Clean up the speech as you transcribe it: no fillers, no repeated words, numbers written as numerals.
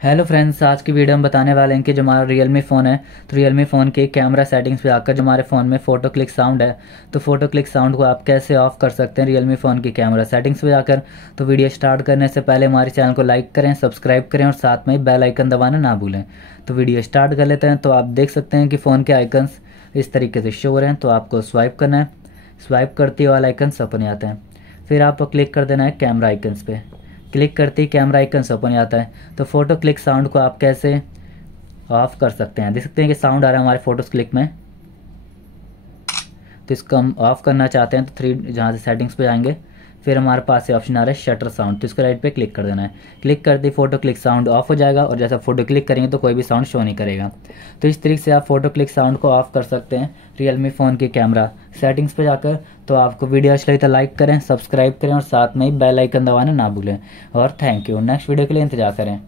Hello friends, आज की video हम बताने वाले हैं कि जो हमारा रियलमी फ़ोन है तो रियलमी फ़ोन के कैमरा सेटिंग्स पे आकर जो हमारे फ़ोन में फ़ोटो क्लिक साउंड है तो फ़ोटो क्लिक साउंड को आप कैसे ऑफ़ कर सकते हैं रियलमी फ़ोन की कैमरा सेटिंग्स पे जाकर। तो वीडियो स्टार्ट करने से पहले हमारे चैनल को लाइक करें, सब्सक्राइब करें और साथ में बेल आइकन दबाना ना भूलें। तो वीडियो स्टार्ट कर लेते हैं। तो आप देख सकते हैं कि फ़ोन के आइकन्स इस तरीके से शो हो रहे हैं। तो आपको स्वाइप करना है, स्वाइप करते ही वाला आइकन्स ओपन आते हैं। फिर आपको क्लिक कर देना है कैमरा आइकन्स पे। क्लिक करते ही कैमरा आइकन्स ओपन आता है। तो फ़ोटो क्लिक साउंड को आप कैसे ऑफ कर सकते हैं, देख सकते हैं कि साउंड आ रहा है हमारे फ़ोटोज़ क्लिक में। तो इसको हम ऑफ़ करना चाहते हैं तो थ्री जहाँ से सेटिंग्स पे जाएंगे, फिर हमारे पास ये ऑप्शन आ रहा है शटर साउंड। तो इसको राइट पे क्लिक कर देना है। क्लिक करते ही फ़ोटो क्लिक साउंड ऑफ हो जाएगा और जैसा फ़ोटो क्लिक करेंगे तो कोई भी साउंड शो नहीं करेगा। तो इस तरीके से आप फ़ोटो क्लिक साउंड को ऑफ़ कर सकते हैं रियलमी फ़ोन की कैमरा सेटिंग्स पे जाकर। तो आपको वीडियो अच्छी लगी तो लाइक करें, सब्सक्राइब करें और साथ में ही बेल आइकन दबाना ना भूलें। और थैंक यू। नेक्स्ट वीडियो के लिए इंतजार करें।